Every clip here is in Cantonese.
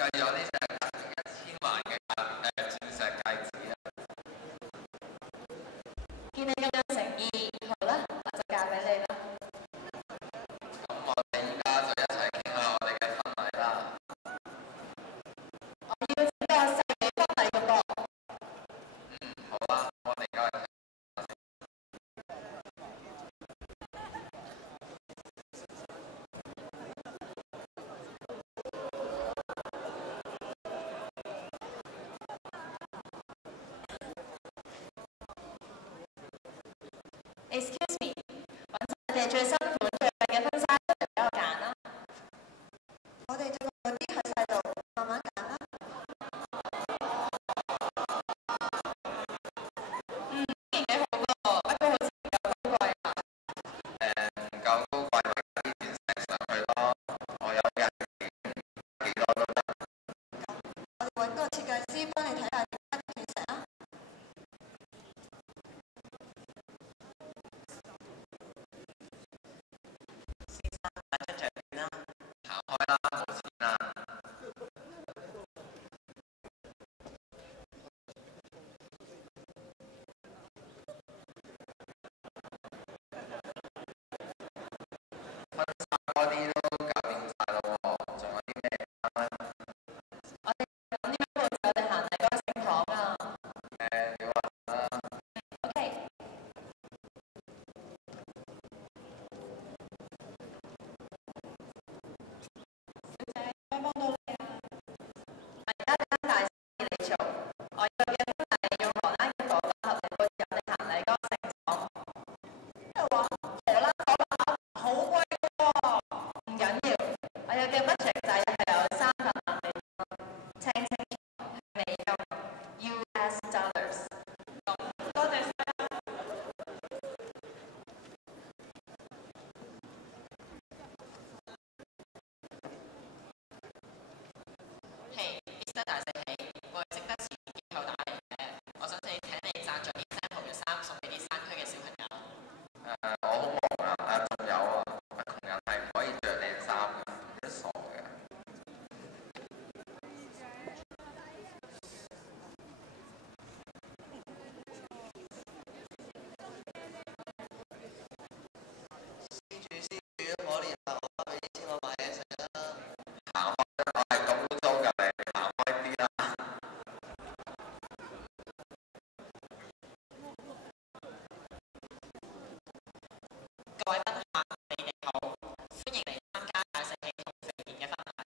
見你咁有誠意，好啦，我就嫁俾你啦。我要整個細嘅婚禮嘅噃。Excuse me，揾晒你哋最新款、最靚嘅婚紗出嚟俾我揀啦。我哋仲有啲喺晒度，慢慢揀啦。呢件幾好喎，不過好似唔夠高貴啊。我哋揾個設計師幫你睇下點樣其實啊。我哋講點樣佈置我哋行禮嗰個聖堂啊？OK。小姐，幫到你啊！我而家等大生意嚟做，我要嘅婚禮用荷蘭嘅火把盒嚟佈置我哋行禮嗰個聖堂。咩話？荷蘭火把好貴喎！唔緊要，我有嘅 budget 就係有300萬美金，清清楚係美金 US dollars。多謝晒啦。嘿，Mr 大聖喜，我係值得錢機構打嚟嘅，我想請你贊助啲 sample 嘅衫送俾啲山區嘅小朋友。各位賓客，你哋好，歡迎嚟參加大聖喜同肥健嘅婚禮。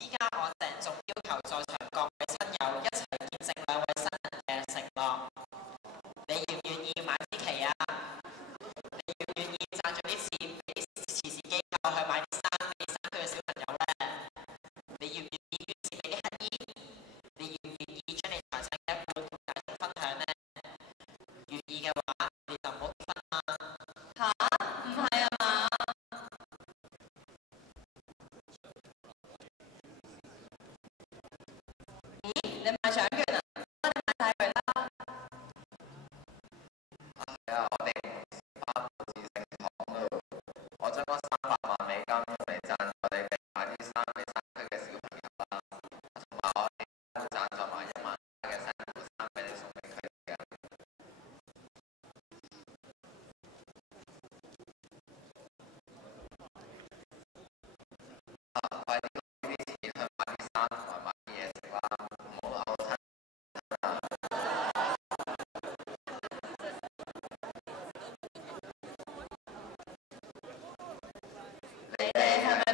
依家我鄭重要求在場各位親友一齊見證兩位新人嘅承諾。你願唔願意買支旗啊？你願唔願意贊助啲錢俾慈善機構去買啲衫俾山區嘅小朋友呢？你願唔願意捐錢俾啲乞兒？你願唔願意將你財產嘅一半同大眾分享呢？願意嘅話，你就唔好結婚啦。吓？唔係啊嘛？咦？你買獎券啊？我哋買晒佢啦。你哋係咪